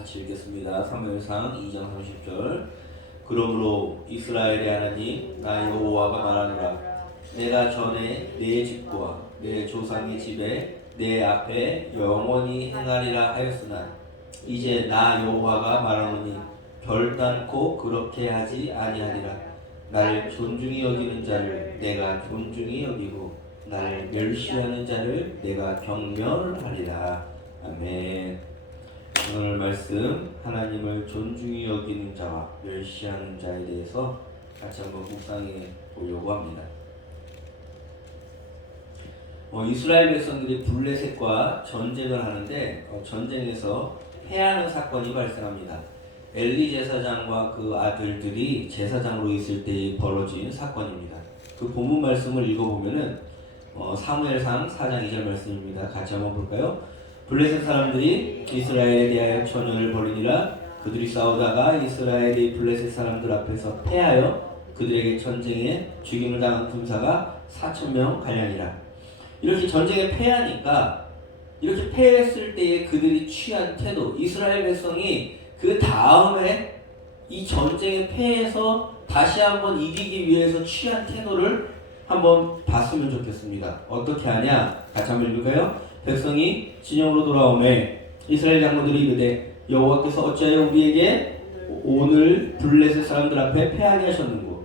같이 읽겠습니다. 사무엘상 2장 30절. 그러므로 이스라엘의 하나님 나 여호와가 말하노라. 내가 전에 내 집과 내 조상의 집에 내 앞에 영원히 행하리라 하였으나 이제 나 여호와가 말하노니 결단코 그렇게 하지 아니하리라. 나를 존중히 여기는 자를 내가 존중히 여기고 나를 멸시하는 자를 내가 경멸하리라. 아멘. 오늘 말씀 하나님을 존중히 여기는 자와 멸시하는 자에 대해서 같이 한번 묵상해 보려고 합니다. 이스라엘 백성들이 블레셋과 전쟁을 하는데 전쟁에서 패하는 사건이 발생합니다. 엘리 제사장과 그 아들들이 제사장으로 있을 때 벌어진 사건입니다. 그 본문 말씀을 읽어보면은 사무엘상 4장 2절 말씀입니다. 같이 한번 볼까요? 블레셋 사람들이 이스라엘에 대하여 전쟁을 벌이니라. 그들이 싸우다가 이스라엘이 블레셋 사람들 앞에서 패하여 그들에게 전쟁에 죽임을 당한 군사가 4,000명 가량이라. 이렇게 전쟁에 패하니까 이렇게 패했을 때에 그들이 취한 태도, 이스라엘 백성이 그 다음에 이 전쟁에 패해서 다시 한번 이기기 위해서 취한 태도를 한번 봤으면 좋겠습니다. 어떻게 하냐? 같이 한번 읽을까요? 백성이 진영으로 돌아오매 이스라엘 장로들이 이르되 여호와께서 어찌하여 우리에게 오늘 블레셋 사람들 앞에 패하게 하셨는고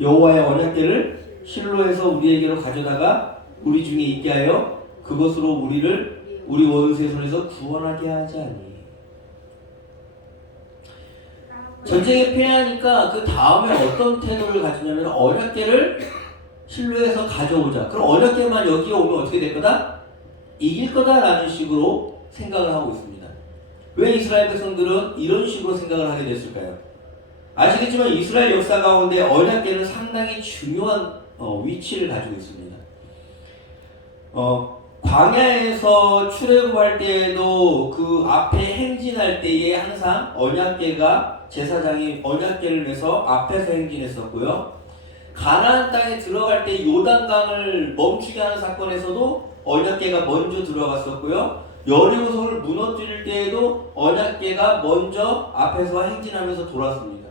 여호와의 언약궤를 실로에서 우리에게로 가져다가 우리 중에 있게 하여 그것으로 우리를 우리 원수의 손에서 구원하게 하지 아니. 전쟁에 패하니까 그 다음에 어떤 태도를 가지냐면 언약궤를 실로에서 가져오자. 그럼 언약궤만 여기에 오면 어떻게 될 거다? 이길 거다라는 식으로 생각을 하고 있습니다. 왜 이스라엘 백성들은 이런 식으로 생각을 하게 됐을까요? 아시겠지만 이스라엘 역사 가운데 언약궤는 상당히 중요한 위치를 가지고 있습니다. 광야에서 출애굽할 때에도 그 앞에 행진할 때에 항상 언약궤가 제사장이 언약궤를 내서 앞에서 행진했었고요. 가나안 땅에 들어갈 때 요단강을 멈추게 하는 사건에서도 언약궤가 먼저 들어갔었고요. 여리고성을 무너뜨릴 때에도 언약궤가 먼저 앞에서 행진하면서 돌았습니다.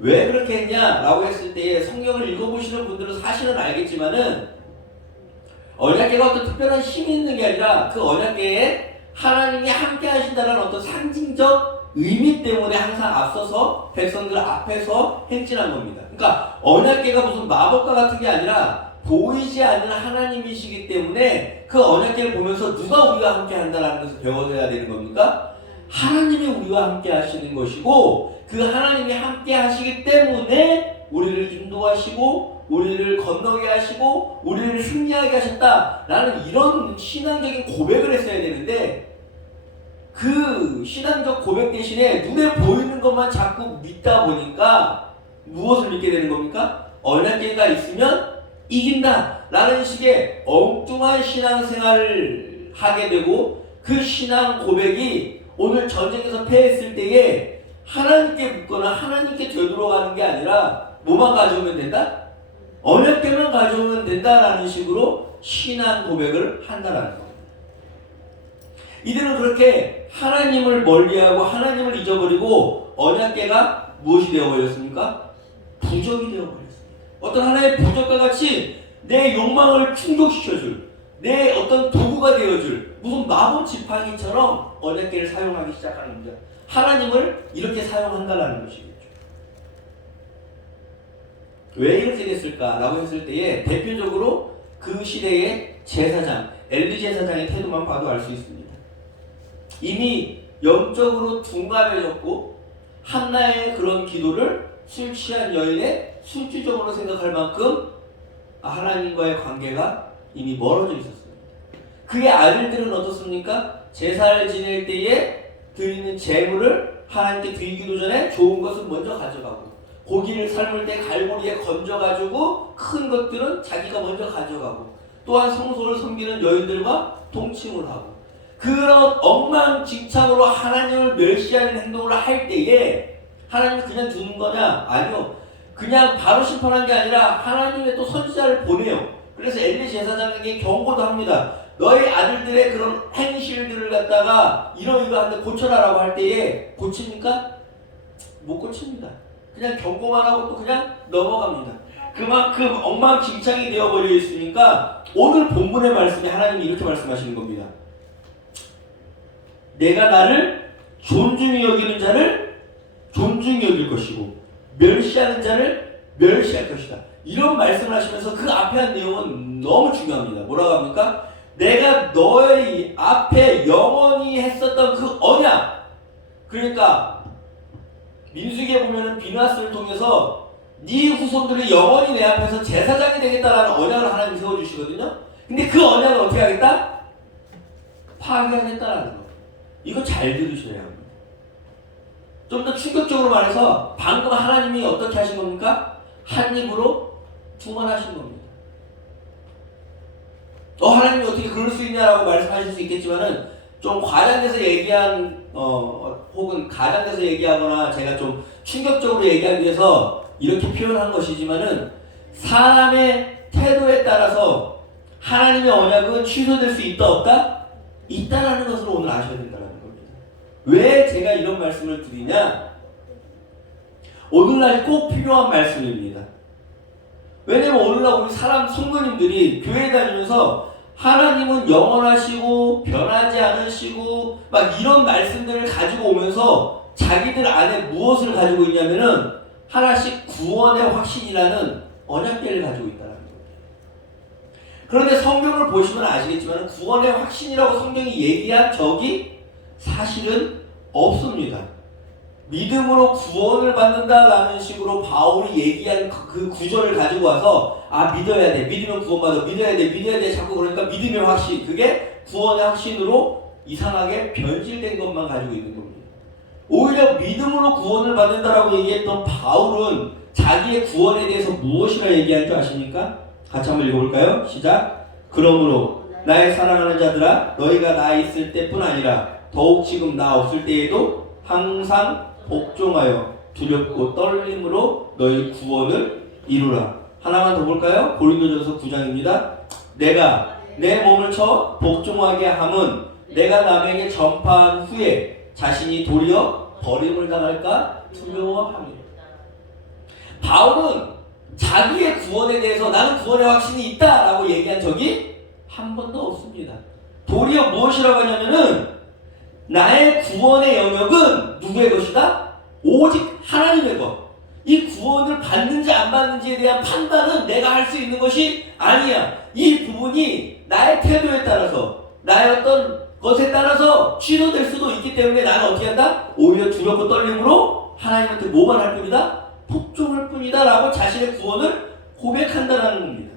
왜 그렇게 했냐라고 했을 때 성경을 읽어보시는 분들은 사실은 알겠지만은 언약궤가 어떤 특별한 힘이 있는 게 아니라 그 언약궤에 하나님이 함께 하신다는 어떤 상징적 의미 때문에 항상 앞서서 백성들 앞에서 행진한 겁니다. 그러니까 언약궤가 무슨 마법과 같은 게 아니라 보이지 않는 하나님이시기 때문에 그 언약궤를 보면서 누가 우리와 함께 한다라는 것을 배워야 되는 겁니까? 하나님이 우리와 함께 하시는 것이고 그 하나님이 함께 하시기 때문에 우리를 인도하시고 우리를 건너게 하시고 우리를 승리하게 하셨다라는 이런 신앙적인 고백을 했어야 되는데 그 신앙적 고백 대신에 눈에 보이는 것만 자꾸 믿다 보니까 무엇을 믿게 되는 겁니까? 언약궤가 있으면 이긴다 라는 식의 엉뚱한 신앙생활을 하게 되고 그 신앙 고백이 오늘 전쟁에서 패했을 때에 하나님께 묻거나 하나님께 되돌아가는 게 아니라 뭐만 가져오면 된다? 언약궤만 가져오면 된다라는 식으로 신앙 고백을 한다라는 겁니다. 이들은 그렇게 하나님을 멀리하고 하나님을 잊어버리고 언약궤가 무엇이 되어버렸습니까? 부적이 되어버렸습니다. 어떤 하나의 부적과 같이 내 욕망을 충족시켜줄 내 어떤 도구가 되어줄 무슨 마법 지팡이처럼 언약궤를 사용하기 시작하는 겁니다. 하나님을 이렇게 사용한다라는 것이겠죠. 왜 이렇게 됐을까라고 했을 때에 대표적으로 그 시대의 제사장 엘리 제사장의 태도만 봐도 알 수 있습니다. 이미 영적으로 둔감해졌고 한나의 그런 기도를 술 취한 여인의 술주정으로 생각할 만큼 하나님과의 관계가 이미 멀어져 있었습니다. 그의 아들들은 어떻습니까? 제사를 지낼 때에 드리는 제물을 하나님께 드리기도 전에 좋은 것은 먼저 가져가고 고기를 삶을 때 갈고리에 건져가지고 큰 것들은 자기가 먼저 가져가고 또한 성소를 섬기는 여인들과 동침을 하고 그런 엉망진창으로 하나님을 멸시하는 행동을 할 때에 하나님이 그냥 두는 거냐? 아니요. 그냥 바로 심판한 게 아니라 하나님의 또 선지자를 보내요. 그래서 엘리 제사장에게 경고도 합니다. 너희 아들들의 그런 행실들을 갖다가 이러이러한데 고쳐라라고 할 때에 고칩니까? 못 고칩니다. 그냥 경고만 하고 또 그냥 넘어갑니다. 그만큼 엉망진창이 되어버려 있으니까 오늘 본문의 말씀에 하나님이 이렇게 말씀하시는 겁니다. 내가 나를 존중히 여기는 자를 존중히 여길 것이고 멸시하는 자를 멸시할 것이다. 이런 말씀을 하시면서 그 앞에 한 내용은 너무 중요합니다. 뭐라고 합니까? 내가 너희 앞에 영원히 했었던 그 언약, 그러니까 민수기에 보면은 비누아스를 통해서 네 후손들이 영원히 내 앞에서 제사장이 되겠다라는 언약을 하나님 세워주시거든요. 근데 그 언약을 어떻게 하겠다? 파괴하겠다라는 거. 이거 잘 들으셔야 합니다. 좀 더 충격적으로 말해서 방금 하나님이 어떻게 하신 겁니까? 한 입으로 두만하신 겁니다. 하나님이 어떻게 그럴 수 있냐라고 말씀하실 수 있겠지만은 좀 과장돼서 얘기한 혹은 가장돼서 얘기하거나 제가 좀 충격적으로 얘기하기 위해서 이렇게 표현한 것이지만은 사람의 태도에 따라서 하나님의 언약은 취소될 수 있다 없다? 있다라는 것을 오늘 아셔야 된다는 겁니다. 왜 제가 이런 말씀을 드리냐? 오늘날 꼭 필요한 말씀입니다. 왜냐면 오늘날 우리 성도님들이 교회 다니면서 하나님은 영원하시고 변하지 않으시고 막 이런 말씀들을 가지고 오면서 자기들 안에 무엇을 가지고 있냐면은 하나씩 구원의 확신이라는 언약계를 가지고 있다는 거예요. 그런데 성경을 보시면 아시겠지만 구원의 확신이라고 성경이 얘기한 적이 사실은 없습니다. 믿음으로 구원을 받는다라는 식으로 바울이 얘기한 그 구절을 가지고 와서 믿어야 돼, 믿으면 구원받아, 믿어야 돼 자꾸 그러니까 믿음의 확신, 그게 구원의 확신으로 이상하게 변질된 것만 가지고 있는 겁니다. 오히려 믿음으로 구원을 받는다라고 얘기했던 바울은 자기의 구원에 대해서 무엇이라 얘기한 줄 아십니까? 같이 한번 읽어볼까요? 시작. 그러므로 나의 사랑하는 자들아, 너희가 나 있을 때뿐 아니라 더욱 지금 나 없을 때에도 항상 복종하여 두렵고 떨림으로 너희 구원을 이루라. 하나만 더 볼까요? 고린도전서 9장입니다. 내가 내 몸을 쳐 복종하게 함은 내가 남에게 전파한 후에 자신이 도리어 버림을 당할까 두려워함이라. 바울은 자기의 구원에 대해서 나는 구원의 확신이 있다라고 얘기한 적이 한 번도 없습니다. 도리어 무엇이라고 하냐면은 나의 구원의 영역은 누구의 것이다? 오직 하나님의 것. 이 구원을 받는지 안 받는지에 대한 판단은 내가 할 수 있는 것이 아니야. 이 부분이 나의 태도에 따라서, 나의 어떤 것에 따라서 취소될 수도 있기 때문에 나는 어떻게 한다? 오히려 두렵고 떨림으로 하나님한테 뭐만 할 뿐이다? 복종할 뿐이다 라고 자신의 구원을 고백한다는 겁니다.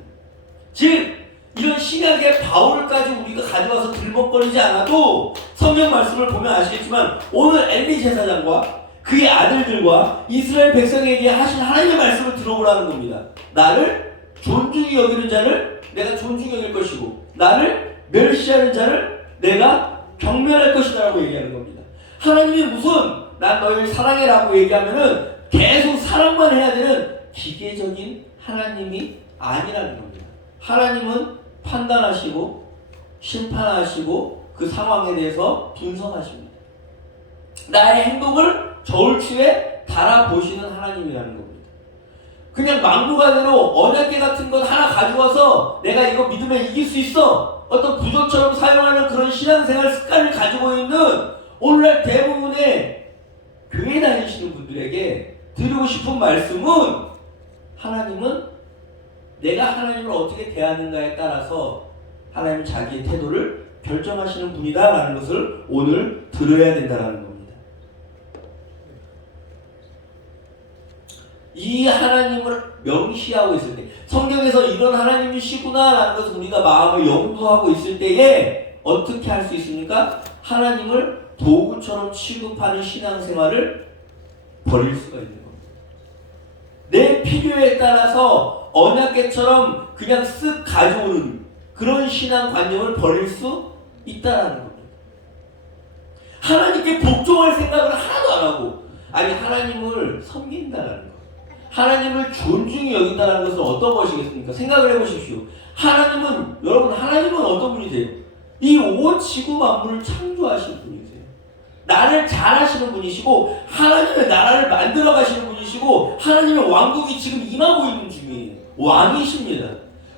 즉 이런 신약의 바울까지 우리가 가져와서 들먹거리지 않아도 성경 말씀을 보면 아시겠지만 오늘 엘리 제사장과 그의 아들들과 이스라엘 백성에게 하신 하나님의 말씀을 들어보라는 겁니다. 나를 존중히 여기는 자를 내가 존중히 여길 것이고 나를 멸시하는 자를 내가 경멸할 것이다 라고 얘기하는 겁니다. 하나님이 무슨 난 너희를 사랑해라고 얘기하면은 계속 사랑만 해야 되는 기계적인 하나님이 아니라는 겁니다. 하나님은 판단하시고 심판하시고 그 상황에 대해서 분석하십니다. 나의 행동을 저울추에 달아보시는 하나님이라는 겁니다. 그냥 막무가내로 언약궤 같은 것 하나 가져와서 내가 이거 믿으면 이길 수 있어 어떤 부조처럼 사용하는 그런 신앙생활 습관을 가지고 있는 오늘날 대부분의 교회 다니시는 분들에게 드리고 싶은 말씀은 하나님은 내가 하나님을 어떻게 대하는가에 따라서 하나님은 자기의 태도를 결정하시는 분이다라는 것을 오늘 들어야 된다는 겁니다. 이 하나님을 명시하고 있을 때 성경에서 이런 하나님이시구나라는 것을 우리가 마음을 염두하고 있을 때에 어떻게 할 수 있습니까? 하나님을 도구처럼 취급하는 신앙생활을 버릴 수가 있는 겁니다. 내 필요에 따라서 언약궤처럼 그냥 쓱 가져오는 그런 신앙관념을 버릴 수 있다는 겁니다. 하나님께 복종할 생각을 하나도 안 하고 하나님을 섬긴다는 것, 하나님을 존중히 여긴다는 것은 어떤 것이겠습니까? 생각을 해보십시오. 여러분 하나님은 어떤 분이세요? 이 온 지구 만물을 창조하신 분이세요. 나를 잘하시는 분이시고 하나님의 나라를 만들어 가시는 분이시고 하나님의 왕국이 지금 임하고 있는 중이에요. 왕이십니다.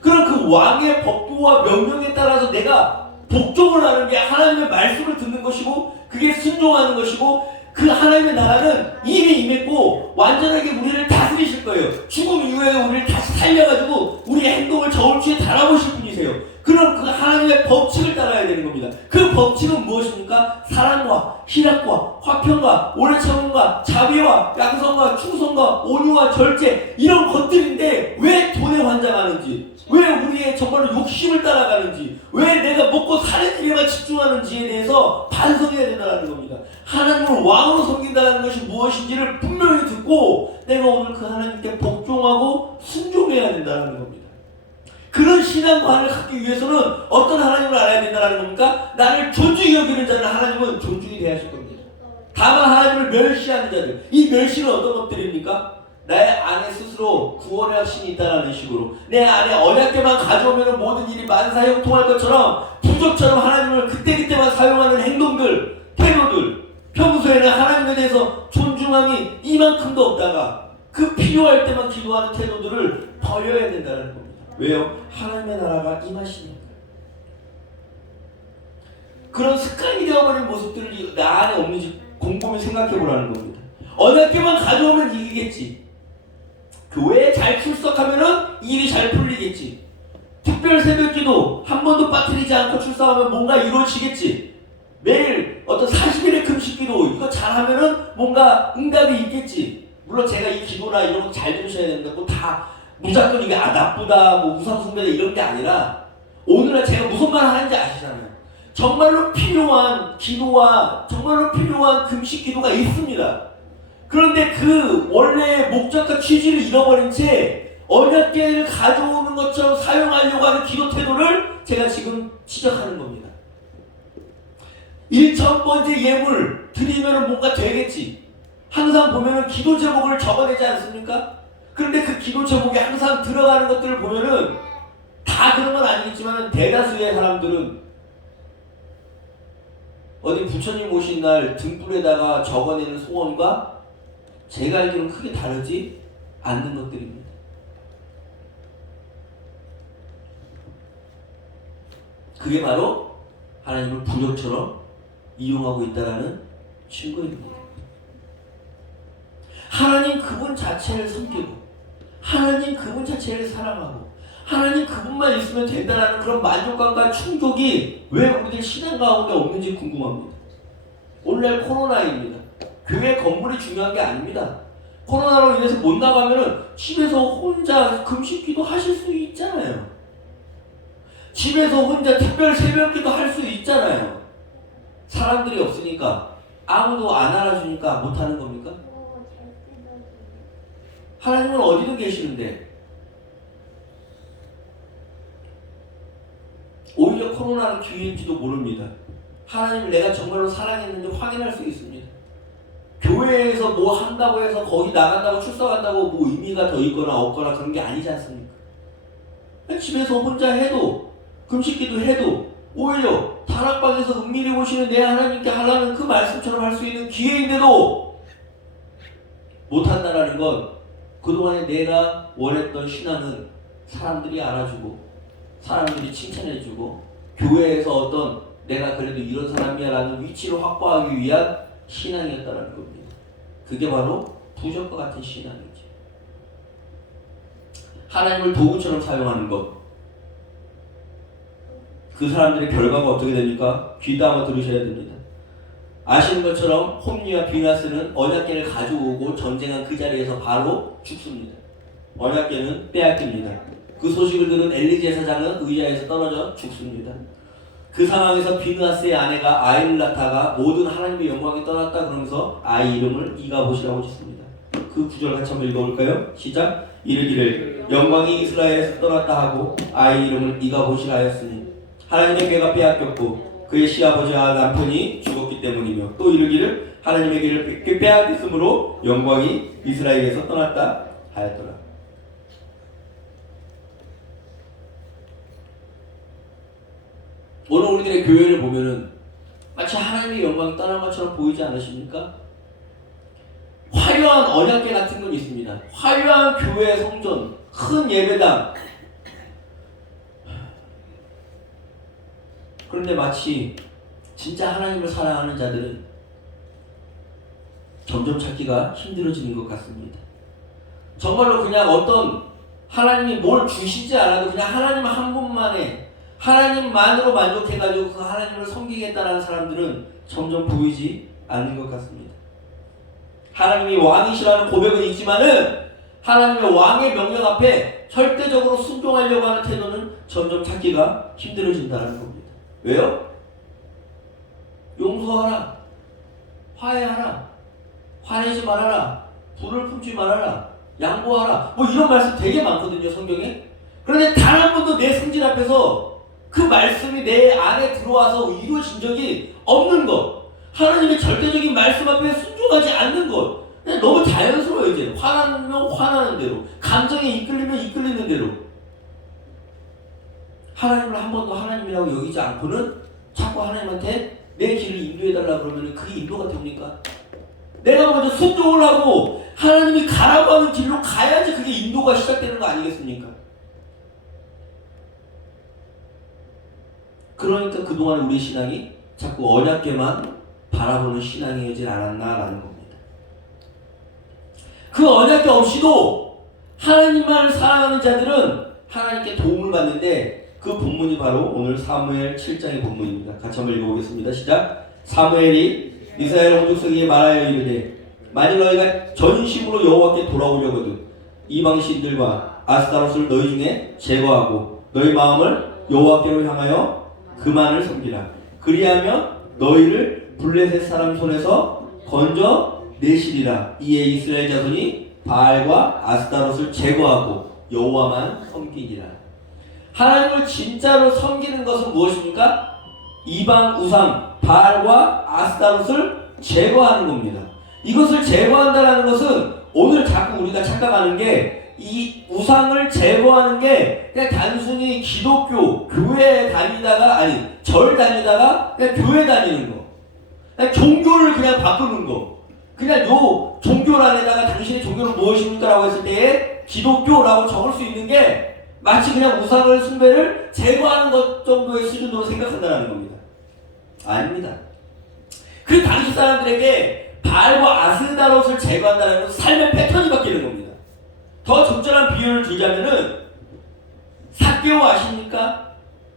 그럼 그 왕의 법도와 명령에 따라서 내가 복종을 하는 게 하나님의 말씀을 듣는 것이고 그게 순종하는 것이고 그 하나님의 나라는 이미 임했고 완전하게 우리를 다스리실 거예요. 죽음 이후에 우리를 다시 살려가지고 우리의 행동을 저울추에 달아보실 분이세요. 그럼 그 하나님의 법칙을 따라야 되는 겁니다. 그 법칙은 무엇입니까? 사랑과 희락과 화평과 오래 참음과 자비와 양성과 충성과 온유와 절제 이런 것들인데 왜 돈에 환장하는지, 왜 우리의 정말로 욕심을 따라가는지, 왜 내가 먹고 사는 일에만 집중하는지에 대해서 반성해야 된다는 겁니다. 하나님을 왕으로 섬긴다는 것이 무엇인지를 분명히 듣고 내가 오늘 그 하나님께 복종하고 순종해야 된다는 겁니다. 그런 신앙관을 갖기 위해서는 어떤 하나님을 알아야 된다는 겁니까? 나를 존중히 여기는 자는 하나님은 존중이 돼야 하실 겁니다. 다만 하나님을 멸시하는 자들, 이 멸시는 어떤 것들입니까? 나의 안에 스스로 구원의 확신이 있다는 식으로 내 안에 언약궤만 가져오면 모든 일이 만사형통할 것처럼 부족처럼 하나님을 그때그때만 사용하는 행동들, 태도들, 평소에는 하나님에 대해서 존중함이 이만큼도 없다가 그 필요할 때만 기도하는 태도들을 버려야 된다는 겁니다. 왜요? 하나님의 나라가 임하시니까. 그런 습관이 되어버린 모습들이 나 안에 없는지 곰곰이 생각해보라는 겁니다. 언약궤만 가져오면 이기겠지. 교회에 잘 출석하면은 일이 잘 풀리겠지. 특별 새벽기도 한 번도 빠뜨리지 않고 출석하면 뭔가 이루어지겠지. 매일 어떤 40일의 금식기도 이거 잘하면은 뭔가 응답이 있겠지. 물론 제가 이 기도나 이런 거 잘 들으셔야 된다고 다 무조건 이게 나쁘다 뭐 우상숭배다 이런 게 아니라 오늘날 제가 무슨 말 하는지 아시잖아요. 정말로 필요한 기도와 정말로 필요한 금식 기도가 있습니다. 그런데 그 원래의 목적과 취지를 잃어버린 채 언약궤를 가져오는 것처럼 사용하려고 하는 기도 태도를 제가 지금 지적하는 겁니다. 1000번째 예물 드리면 뭔가 되겠지. 항상 보면은 기도 제목을 적어내지 않습니까? 그런데 그 기도 제목에 항상 들어가는 것들을 보면은 다 그런 건 아니겠지만 대다수의 사람들은 어디 부처님 오신 날 등불에다가 적어내는 소원과 제가 알기로는 크게 다르지 않는 것들입니다. 그게 바로 하나님을 부적처럼 이용하고 있다는 증거입니다. 하나님 그분 자체를 섬기고 하나님 그분 자체를 사랑하고 하나님 그분만 있으면 된다는 그런 만족감과 충족이 왜 우리들 신앙 가운데 없는지 궁금합니다. 오늘날 코로나입니다. 교회 건물이 중요한 게 아닙니다. 코로나로 인해서 못 나가면은 집에서 혼자 금식기도 하실 수 있잖아요. 집에서 혼자 특별 새벽기도 할 수 있잖아요. 사람들이 없으니까 아무도 안 알아주니까 못 하는 겁니까? 하나님은 어디든 계시는데 오히려 코로나는 기회인지도 모릅니다. 하나님을 내가 정말로 사랑했는지 확인할 수 있습니다. 교회에서 뭐 한다고 해서 거기 나간다고 출석한다고 뭐 의미가 더 있거나 없거나 그런 게 아니지 않습니까? 집에서 혼자 해도 금식기도 해도 오히려 다락방에서 은밀히 보시는 내 하나님께 하라는 그 말씀처럼 할 수 있는 기회인데도 못한다라는 건 그동안에 내가 원했던 신앙은 사람들이 알아주고 사람들이 칭찬해주고 교회에서 어떤 내가 그래도 이런 사람이야 라는 위치를 확보하기 위한 신앙이었다는 겁니다. 그게 바로 부적과 같은 신앙이죠. 하나님을 도구처럼 사용하는 것. 그 사람들의 결과가 어떻게 됩니까? 귀담아 들으셔야 됩니다. 아시는 것처럼 홈리와 비나스는 언약궤를 가져오고 전쟁한 그 자리에서 바로 죽습니다. 언약궤는 빼앗깁니다. 그 소식을 들은 엘리 제사장은 의자에서 떨어져 죽습니다. 그 상황에서 비느하스의 아내가 아이를 낳다가 모든 하나님의 영광이 떠났다 그러면서 아이 이름을 이가봇이라고 짓습니다. 그 구절 같이 한번 읽어볼까요? 시작! 이르기를 영광이 이스라엘에서 떠났다 하고 아이 이름을 이가봇이라 하였으니 하나님의 궤가 빼앗겼고 그의 시아버지와 남편이 죽었기 때문이며 또 이르기를 하나님의 궤를 빼앗겼으므로 영광이 이스라엘에서 떠났다 하였더라. 오늘 우리들의 교회를 보면은 마치 하나님의 영광이 떠난 것처럼 보이지 않으십니까? 화려한 언약궤 같은 건 있습니다. 화려한 교회 성전, 큰 예배당. 그런데 마치 진짜 하나님을 사랑하는 자들은 점점 찾기가 힘들어지는 것 같습니다. 정말로 그냥 어떤 하나님이 뭘 주시지 않아도 그냥 하나님 한 분만에 하나님만으로 만족해가지고 그 하나님을 섬기겠다는 사람들은 점점 보이지 않는 것 같습니다. 하나님이 왕이시라는 고백은 있지만은 하나님의 왕의 명령 앞에 절대적으로 순종하려고 하는 태도는 점점 찾기가 힘들어진다는 겁니다. 왜요? 용서하라, 화해하라, 화내지 말아라, 불을 품지 말아라, 양보하라, 뭐 이런 말씀 되게 많거든요, 성경에. 그런데 단 한 번도 내 성질 앞에서 그 말씀이 내 안에 들어와서 이루어진 적이 없는 것, 하나님의 절대적인 말씀 앞에 순종하지 않는 것, 그냥 너무 자연스러워요. 이제 화나면 화나는 대로, 감정에 이끌리면 이끌리는 대로. 하나님을 한 번도 하나님이라고 여기지 않고는 자꾸 하나님한테 내 길을 인도해달라 그러면 그게 인도가 됩니까? 내가 먼저 순종을 하고 하나님이 가라고 하는 길로 가야지 그게 인도가 시작되는 거 아니겠습니까? 그러니까 그동안 우리 신앙이 자꾸 언약궤만 바라보는 신앙이어질 않았나라는 겁니다. 그 언약궤 없이도 하나님만 사랑하는 자들은 하나님께 도움을 받는데 그 본문이 바로 오늘 사무엘 7장의 본문입니다. 같이 한번 읽어보겠습니다. 시작. 사무엘이 이스라엘 온 족속에게 말하여 이르되 만일 너희가 전심으로 여호와께 돌아오려거든 이방 신들과 아스타롯을 너희 중에 제거하고 너희 마음을 여호와께로 향하여 그만을 섬기라. 그리하면 너희를 블레셋 사람 손에서 건져 내시리라. 이에 이스라엘 자손이 바알과 아스타롯을 제거하고 여호와만 섬기리라. 하나님을 진짜로 섬기는 것은 무엇입니까? 이방 우상 바알과 아스타롯을 제거하는 겁니다. 이것을 제거한다는 것은 오늘 자꾸 우리가 착각하는 게 이 우상을 제거하는 게 그냥 단순히 기독교 교회 다니다가 아니 절 다니다가 그냥 교회 다니는 거, 그냥 종교를 그냥 바꾸는 거, 그냥 요 종교란에다가 당신의 종교는 무엇입니까? 라고 했을 때에 기독교라고 적을 수 있는 게 마치 그냥 우상을 숭배를 제거하는 것 정도의 수준으로 생각한다는 겁니다. 아닙니다. 그 당시 사람들에게 바알과 아스타롯을 제거한다는 것은 삶의 패턴이 바뀌는 겁니다. 더 적절한 비유를 들자면은 삭개오 아십니까?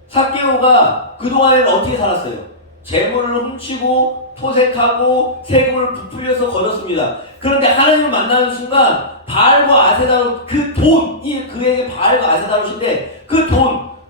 삭개오가 그동안에는 어떻게 살았어요? 재물을 훔치고 토색하고 세금을 부풀려서 거뒀습니다. 그런데 하나님을 만나는 순간 바알과 아세다롯 그 돈이 그에게 바알과 아세다롯인데 그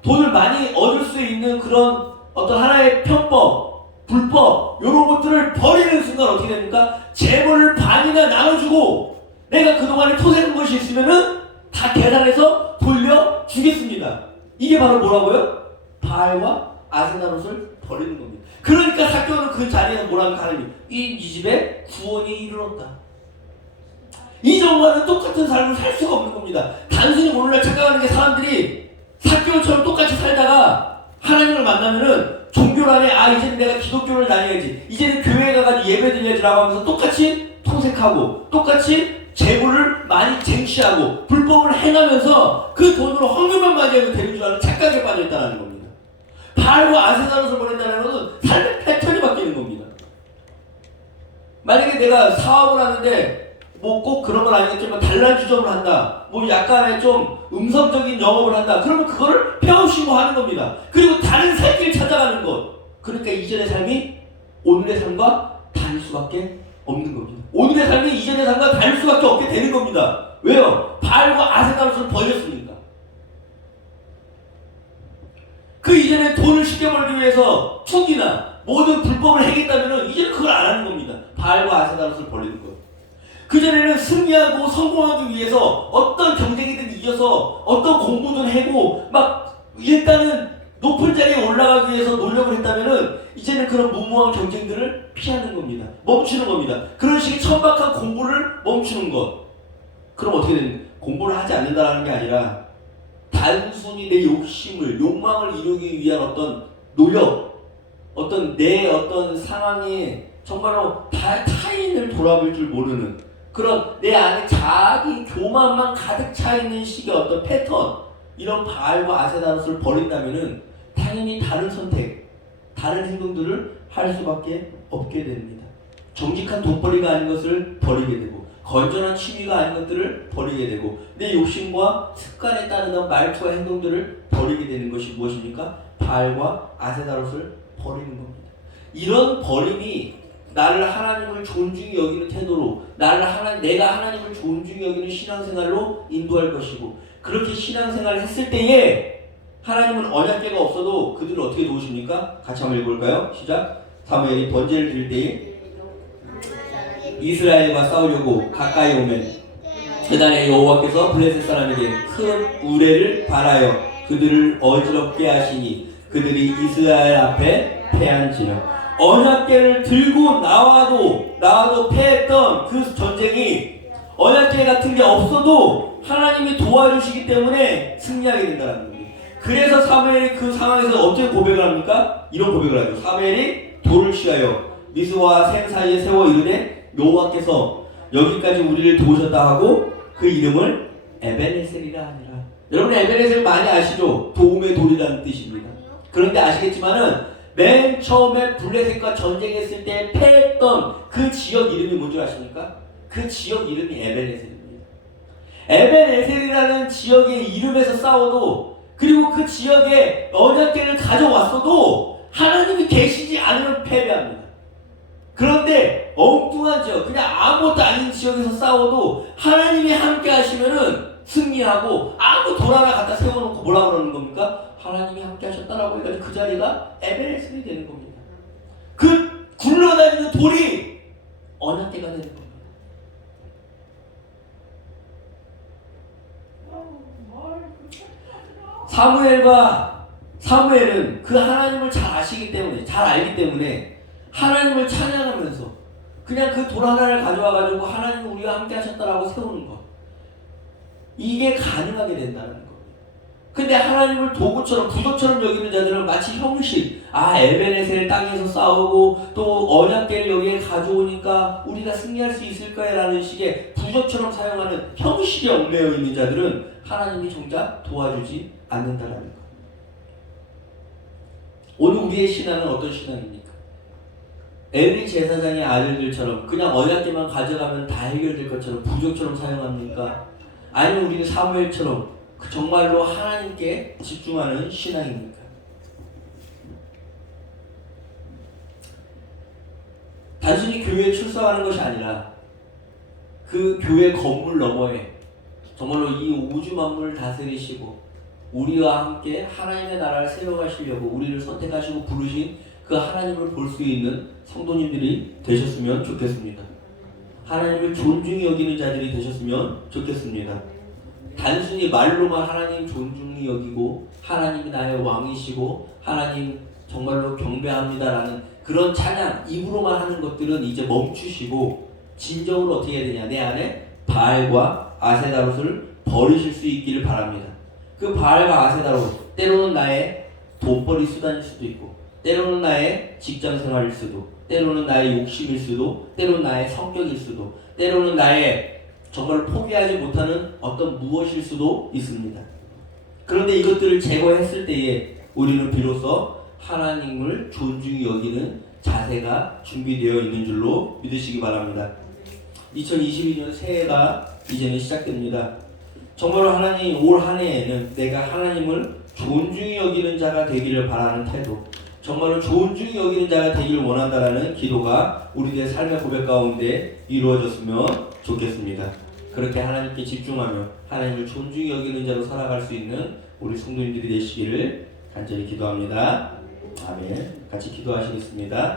돈을 많이 얻을 수 있는 그런 어떤 하나의 편법, 불법 이런 것들을 버리는 순간 어떻게 됩니까? 재물을 반이나 나눠주고 내가 그동안에 토색한 것이 있으면은 다 계산해서 돌려주겠습니다. 이게 바로 뭐라고요? 바알과 아세다롯을 버리는 겁니다. 그러니까 삭개오는 그 자리에서 뭐라고 하나님 이 집에 구원이 이르렀다. 이 정도는 똑같은 삶을 살 수가 없는 겁니다. 단순히 오늘날 착각하는 게 사람들이 삭개오처럼 똑같이 살다가 하나님을 만나면은 종교란에 이제는 내가 기독교를 다녀야지, 이제는 교회에 가가지고 예배 드려야지라고 하면서 똑같이 토색하고 똑같이 재물을 많이 쟁취하고 불법을 행하면서 그 돈으로 황금만 맞이하면 되는 줄 아는 착각에 빠져있다는 겁니다. 바알과 아세다롯을 버린다는 것은 삶의 패턴이 바뀌는 겁니다. 만약에 내가 사업을 하는데 뭐 꼭 그런 건 아니겠지만 단란주점을 한다, 뭐 약간의 좀 음성적인 영업을 한다, 그러면 그거를 폐업신고 하는 겁니다. 그리고 다른 살 길을 찾아가는 것, 그러니까 이전의 삶이 오늘의 삶과 다를 수밖에 없는 겁니다. 오늘의 삶이 이전의 삶과 다를 수밖에 없게 되는 겁니다. 왜요? 바알과 아세다롯을 버렸으니까. 그 이전에 돈을 쉽게 벌기 위해서 투기나 모든 불법을 행했다면 이제는 그걸 안 하는 겁니다. 바알과 아세다롯을 버리는 거예요. 그전에는 승리하고 성공하기 위해서 어떤 경쟁이든 이겨서 어떤 공부든 해고 막 일단은 높은 자리에 올라가기 위해서 노력을 했다면은 이제는 그런 무모한 경쟁들을 피하는 겁니다. 멈추는 겁니다. 그런 식의 천박한 공부를 멈추는 것. 그럼 어떻게 되는? 공부를 하지 않는다는 게 아니라 단순히 내 욕망을 이루기 위한 어떤 노력, 내 어떤 상황에 정말로 타인을 돌아볼 줄 모르는 그런 내 안에 자기 교만만 가득 차 있는 식의 어떤 패턴, 이런 바알과 아세다롯을 버린다면은 당연히 다른 선택, 다른 행동들을 할 수밖에 없게 됩니다. 정직한 돈벌이가 아닌 것을 버리게 되고, 건전한 취미가 아닌 것들을 버리게 되고, 내 욕심과 습관에 따르는 말투와 행동들을 버리게 되는 것이 무엇입니까? 바알과 아세다롯을 버리는 겁니다. 이런 버림이 나를 하나님을 존중히 여기는 태도로, 내가 하나님을 존중히 여기는 신앙생활로 인도할 것이고, 그렇게 신앙생활을 했을 때에 하나님은 언약궤가 없어도 그들을 어떻게 도우십니까? 같이 한번 읽어볼까요? 시작. 사무엘이 번제를 드릴 때에 이스라엘과 싸우려고 가까이 오면 그날에 여호와께서 블레셋 사람에게 큰 우레를 발하여 그들을 어지럽게 하시니 그들이 이스라엘 앞에 패한지라. 언약궤를 들고 나와도 패했던 그 전쟁이 언약궤 같은 게 없어도 하나님이 도와주시기 때문에 승리하게 된다는 거예요. 그래서 사무엘이 그 상황에서 어떻게 고백을 합니까? 이런 고백을 하죠. 사무엘이 돌을 취하여 미스와 샘 사이에 세워 이르되 여호와께서 여기까지 우리를 도우셨다 하고 그 이름을 에벤에셀이라 하니라. 여러분 에벤에셀 많이 아시죠? 도움의 돌이라는 뜻입니다. 그런데 아시겠지만은 맨 처음에 블레셋과 전쟁했을 때 패했던 그 지역 이름이 뭔지 아십니까? 그 지역 이름이 에벤에셀입니다. 에벤에셀이라는 지역의 이름에서 싸워도, 그리고 그 지역에 언약궤를 가져왔어도 하나님이 계시지 않으면 패배합니다. 그런데 엉뚱한 지역, 그냥 아무것도 아닌 지역에서 싸워도 하나님이 함께 하시면은 승리하고, 아무 돌 하나 갖다 세워놓고 뭐라 그러는 겁니까? 하나님이 함께 하셨다라고 해가지고 그 자리가 에베레스트이 되는 겁니다. 그 굴러다니는 돌이 언약궤가 되는 겁니다. 사무엘은 그 하나님을 잘 아시기 때문에, 잘 알기 때문에 하나님을 찬양하면서 그냥 그 돌 하나를 가져와가지고 하나님 우리와 함께 하셨다라고 세우는 것, 이게 가능하게 된다는 겁니다. 근데 하나님을 도구처럼, 부족처럼 여기는 자들은 마치 형식, 에베네셀 땅에서 싸우고 또 언약궤를 여기에 가져오니까 우리가 승리할 수 있을 거야 라는 식의 부족처럼 사용하는 형식에 얽매여 있는 자들은 하나님이 정작 도와주지 않는다라는 것. 오늘 우리의 신앙은 어떤 신앙입니까? 엘리 제사장의 아들들처럼 그냥 언약궤만 가져가면 다 해결될 것처럼 부족처럼 사용합니까? 아니면 우리는 사무엘처럼 정말로 하나님께 집중하는 신앙입니까? 단순히 교회에 출석하는 것이 아니라 그 교회 건물 너머에 정말로 이 우주 만물을 다스리시고 우리와 함께 하나님의 나라를 세워가시려고 우리를 선택하시고 부르신 그 하나님을 볼 수 있는 성도님들이 되셨으면 좋겠습니다. 하나님을 존중히 여기는 자들이 되셨으면 좋겠습니다. 단순히 말로만 하나님 존중히 여기고 하나님이 나의 왕이시고 하나님 정말로 경배합니다라는 그런 찬양 입으로만 하는 것들은 이제 멈추시고 진정으로 어떻게 해야 되냐, 내 안에 바알과 아세다롯을 버리실 수 있기를 바랍니다. 그 바알과 아세다롯, 때로는 나의 돈벌이 수단일 수도 있고, 때로는 나의 직장생활일 수도, 때로는 나의 욕심일 수도, 때로는 나의 성격일 수도, 때로는 나의 정말 포기하지 못하는 어떤 무엇일 수도 있습니다. 그런데 이것들을 제거했을 때에 우리는 비로소 하나님을 존중히 여기는 자세가 준비되어 있는 줄로 믿으시기 바랍니다. 2022년 새해가 이제는 시작됩니다. 정말로 하나님 올 한 해에는 내가 하나님을 존중히 여기는 자가 되기를 바라는 태도, 정말로 존중히 여기는 자가 되기를 원한다라는 기도가 우리의 삶의 고백 가운데 이루어졌으면 좋겠습니다. 그렇게 하나님께 집중하며 하나님을 존중히 여기는 자로 살아갈 수 있는 우리 성도님들이 되시기를 간절히 기도합니다. 아멘. 같이 기도하시겠습니다.